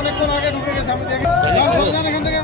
অনেকক্ষণ আগে ঢুকে গেছে, আমি দেখি এখান থেকে।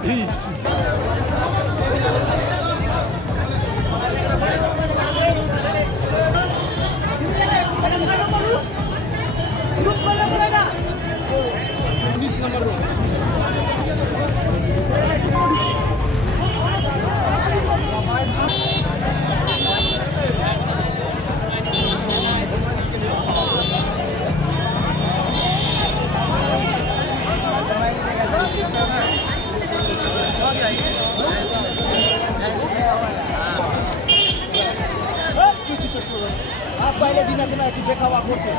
पहले दिन আছে না একটু দেখাওয়া করছে।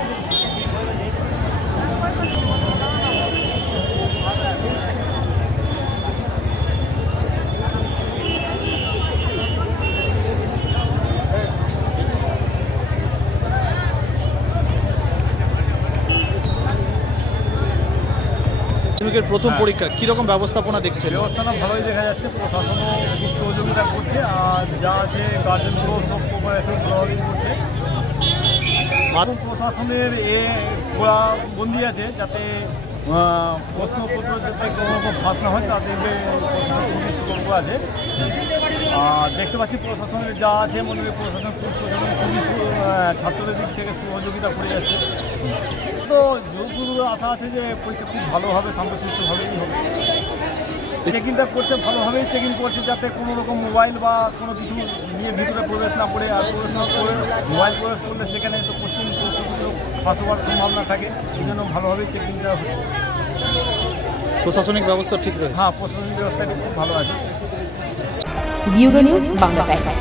মাধ্যমিকের প্রথম পরীক্ষা কিরকম ব্যবস্থাপনা দেখছেন? ব্যবস্থাটা ভালোই দেখা যাচ্ছে, প্রশাসনও খুব সহযোগিতা করছে, আর যা আছে গার্জেনগুলো সব কোপারেশন ভালোভাবেই করছে। প্রশাসনের বন্দি আছে যাতে প্রশ্নপত্র যাতে কোনো রকম ফাঁস না হয়, তাদেরকে প্রশাসন খুবই সতর্ক আছে। আর দেখতে পাচ্ছি প্রশাসনের যা আছে মনে হয় প্রশাসন খুবই ছাত্রদের দিক থেকে সহযোগিতা করে যাচ্ছে। তো যতদূর আশা আছে যে পরীক্ষা খুব ভালোভাবে শান্তশিষ্টভাবেই হবে। চেকিংটা করছে, ভালোভাবেই চেকিং করছে যাতে কোনো রকম মোবাইল বা কোনো কিছু নিয়ে ভিতরে প্রবেশ না করে, আর প্রবেশ না করে মোবাইল প্রবেশ করলে সেখানে তো প্রশ্নগুলো ফাঁস হওয়ার সম্ভাবনা থাকে, এই জন্য ভালোভাবেই চেকিংটা হচ্ছে। প্রশাসনিক ব্যবস্থা ঠিক রয়েছে? হ্যাঁ, প্রশাসনিক ব্যবস্থাটি খুব ভালো আছে। Bureau news Bangla Times.